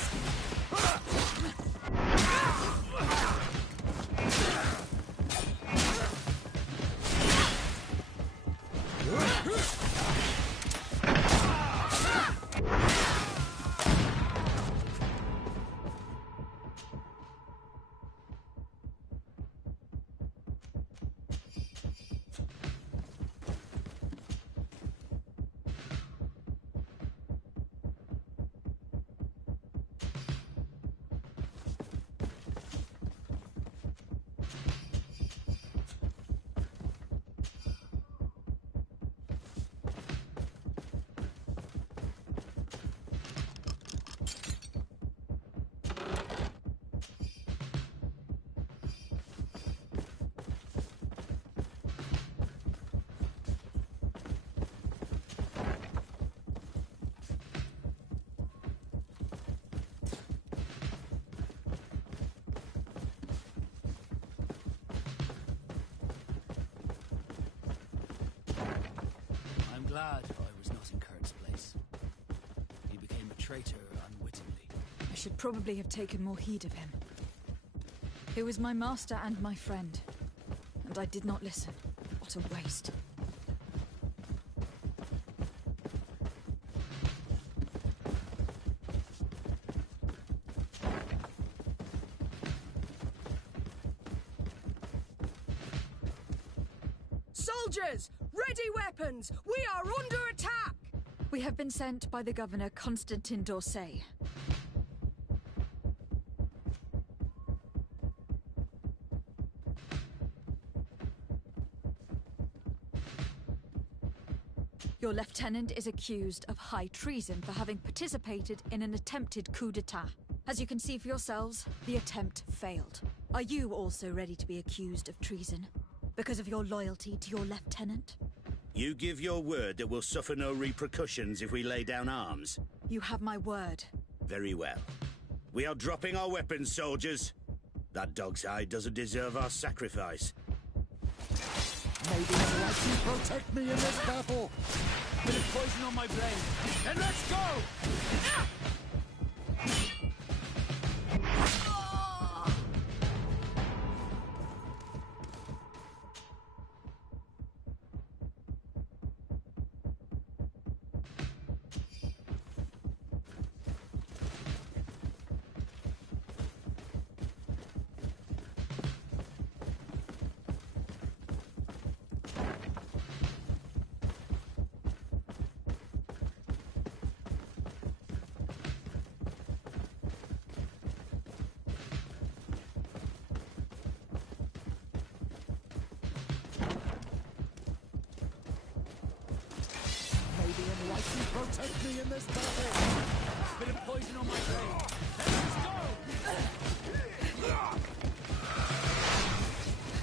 glad I was not in Kurt's place. He became a traitor unwittingly. I should probably have taken more heed of him. He was my master and my friend, and I did not listen. What a waste. Soldiers! Ready weapons! We are under attack! We have been sent by the Governor Constantin d'Orsay. Your lieutenant is accused of high treason for having participated in an attempted coup d'etat. As you can see for yourselves, the attempt failed. Are you also ready to be accused of treason? Because of your loyalty to your lieutenant? You give your word that we'll suffer no repercussions if we lay down arms? You have my word. Very well. We are dropping our weapons, soldiers. That dog's hide doesn't deserve our sacrifice. Maybe I'd like you protect me in this battle. Bit of poison on my blade. Then let's go! Protect me in this battle! Bit of poison on my blade. Then let's go!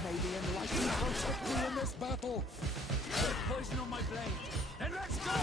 Maybe enlighten protect me in this battle! Bit of poison on my blade. Then let's go!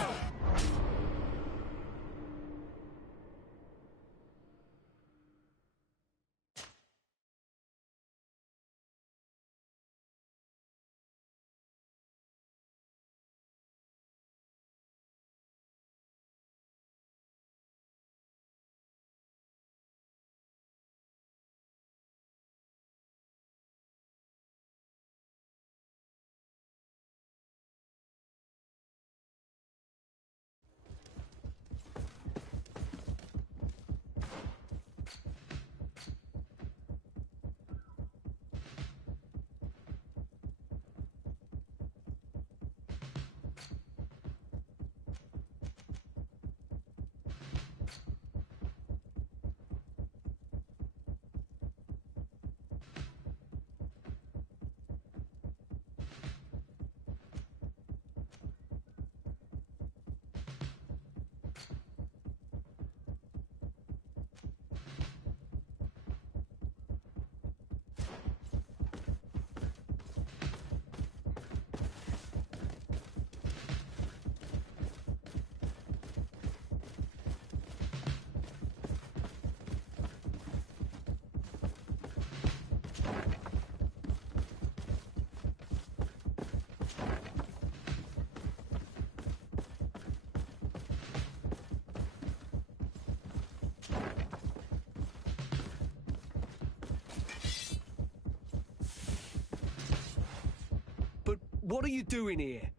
What are you doing here?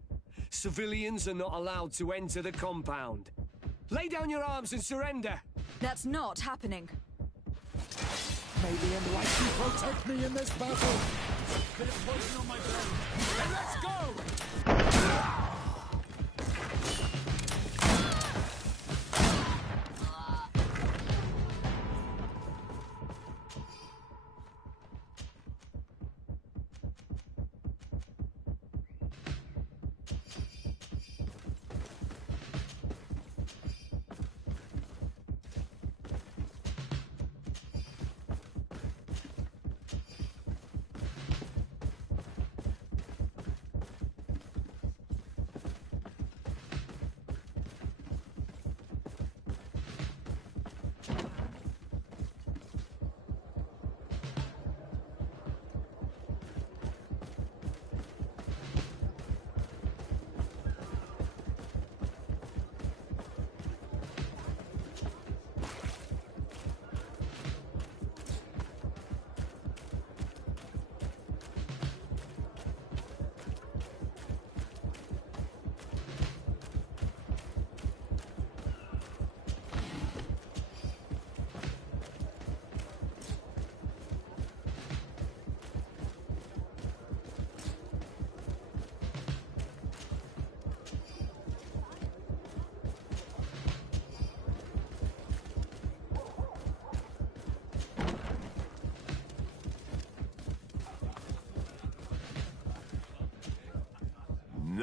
Civilians are not allowed to enter the compound. Lay down your arms and surrender. That's not happening. Maybe enlighten protect me in this battle. Bit of poison on my blade. Then let's go!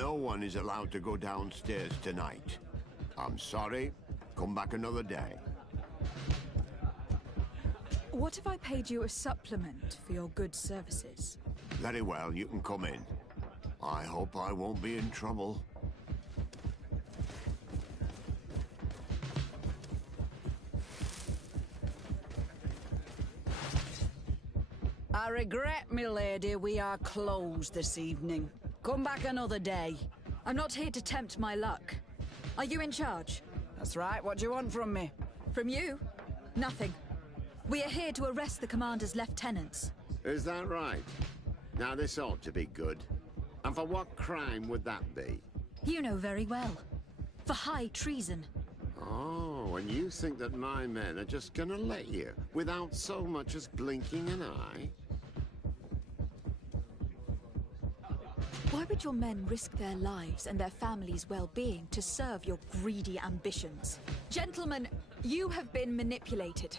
No one is allowed to go downstairs tonight. I'm sorry. Come back another day. What if I paid you a supplement for your good services? Very well, you can come in. I hope I won't be in trouble. I regret, milady, we are closed this evening. Come back another day. I'm not here to tempt my luck. Are you in charge? That's right. What do you want from me? From you? Nothing. We are here to arrest the commander's lieutenants. Is that right? Now this ought to be good. And for what crime would that be? You know very well. For high treason. Oh, and you think that my men are just gonna let you, without so much as blinking an eye? Why would your men risk their lives and their families' well-being to serve your greedy ambitions? Gentlemen, you have been manipulated.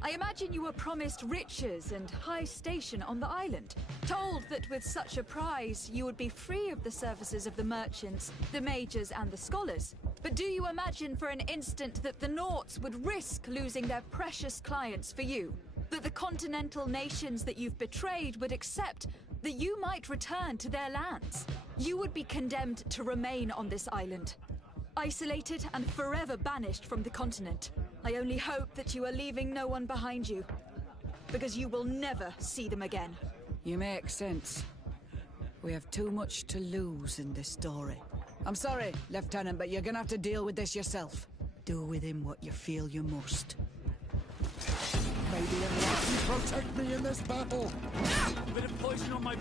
I imagine you were promised riches and high station on the island, told that with such a prize you would be free of the services of the merchants, the mages and the scholars. But do you imagine for an instant that the Nauts would risk losing their precious clients for you? That the continental nations that you've betrayed would accept that you might return to their lands? You would be condemned to remain on this island, isolated and forever banished from the continent. I only hope that you are leaving no one behind you, because you will never see them again. You make sense. We have too much to lose in this story. I'm sorry, Lieutenant, but you're gonna have to deal with this yourself. Do with him what you feel you must. May the Enlightened protect me in this battle! Bit of poison on my...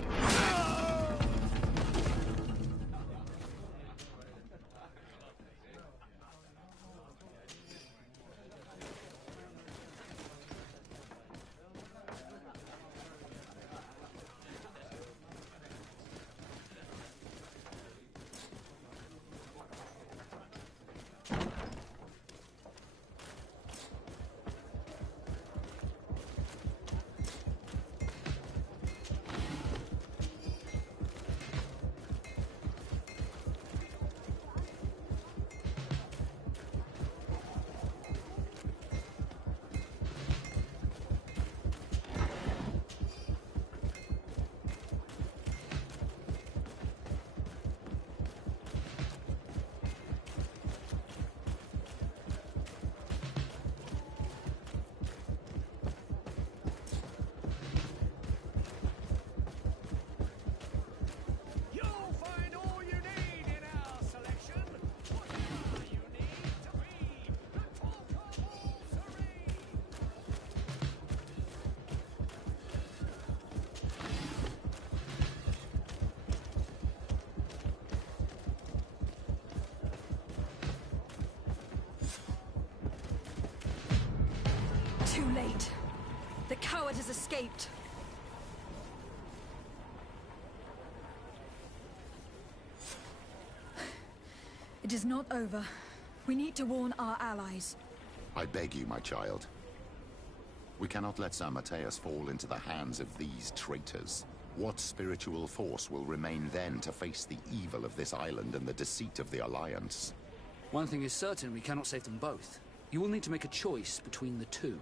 Too late. The coward has escaped. It is not over. We need to warn our allies. I beg you, my child. We cannot let San Mateus fall into the hands of these traitors. What spiritual force will remain then to face the evil of this island and the deceit of the Alliance? One thing is certain, we cannot save them both. You will need to make a choice between the two.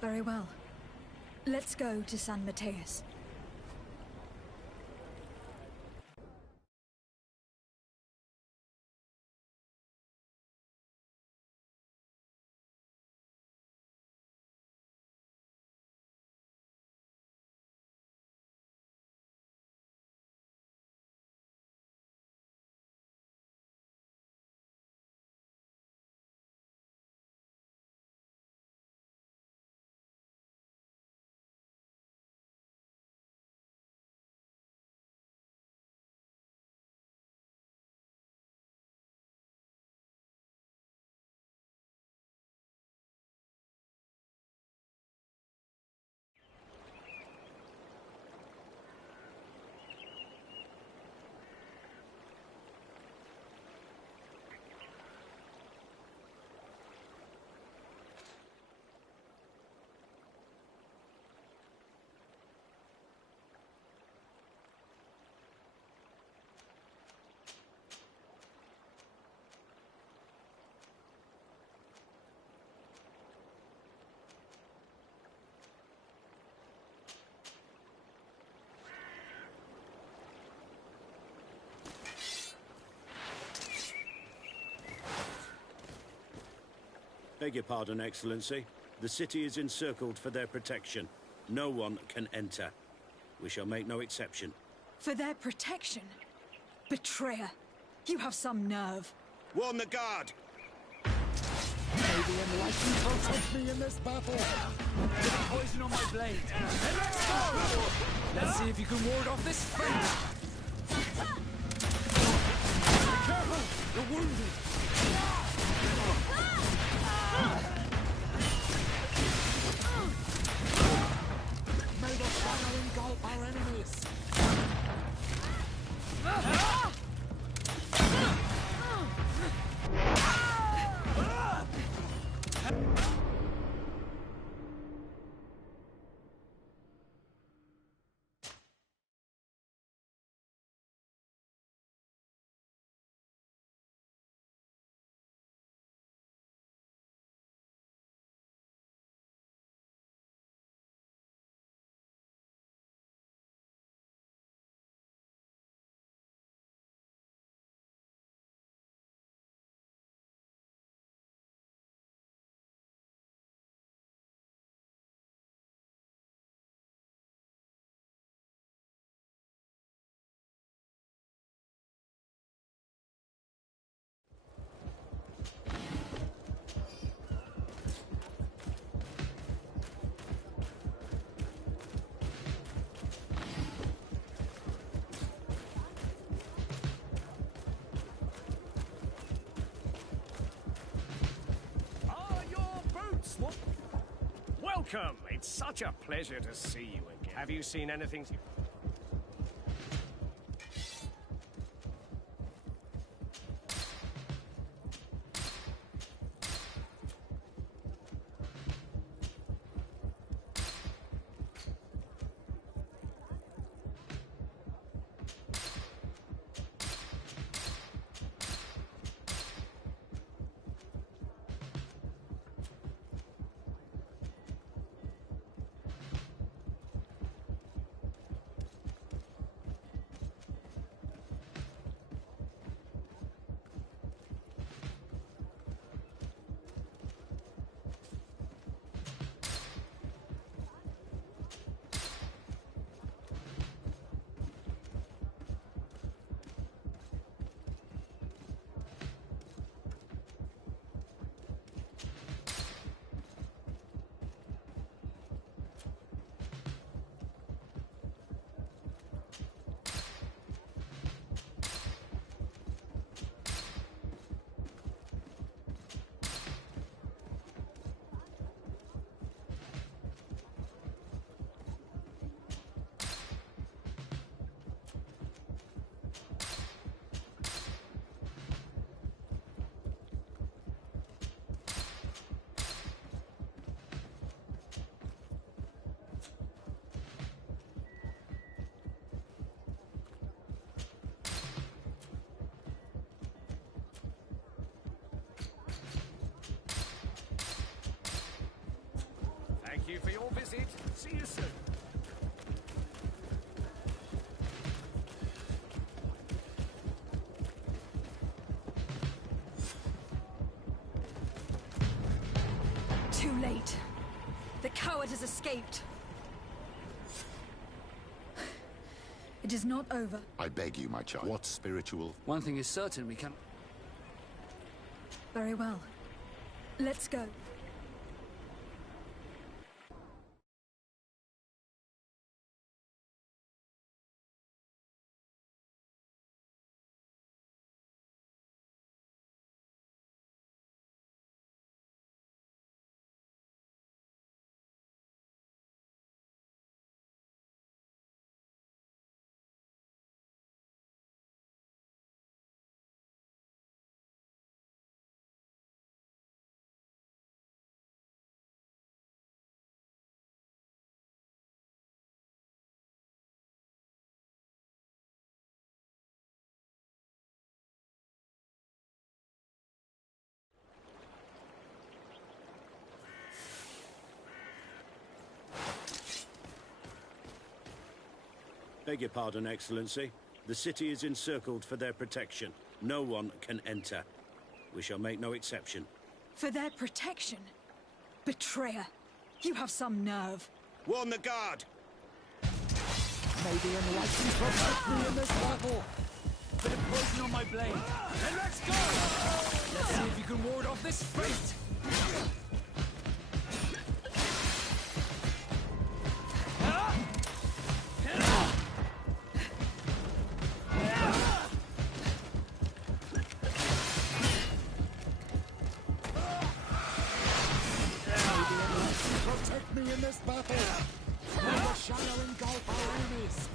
Very well. Let's go to San Mateus. Beg your pardon, Excellency. The city is encircled for their protection. No one can enter. We shall make no exception. For their protection? Betrayer. You have some nerve. Warn the guard! May the enlightened protect me in this battle! There's poison on my blade. And let's go! Let's see if you can ward off this fate. Be careful! You're wounded! May the fire engulf our enemies! Welcome! It's such a pleasure to see you again. Have you seen anything? Thank you for your visit. See you soon. Too late. The coward has escaped. It is not over. I beg you, my child. What spiritual... One thing is certain, we can... Very well. Let's go. Beg your pardon, Excellency. The city is encircled for their protection. No one can enter. We shall make no exception. For their protection? Betrayer. You have some nerve. Warn the guard! May the enlightened protect me in this battle! Bit of poison on my blade. Then let's go! Let's see if you can ward off this fate! Protect me in this battle! May the shadow engulf our enemies!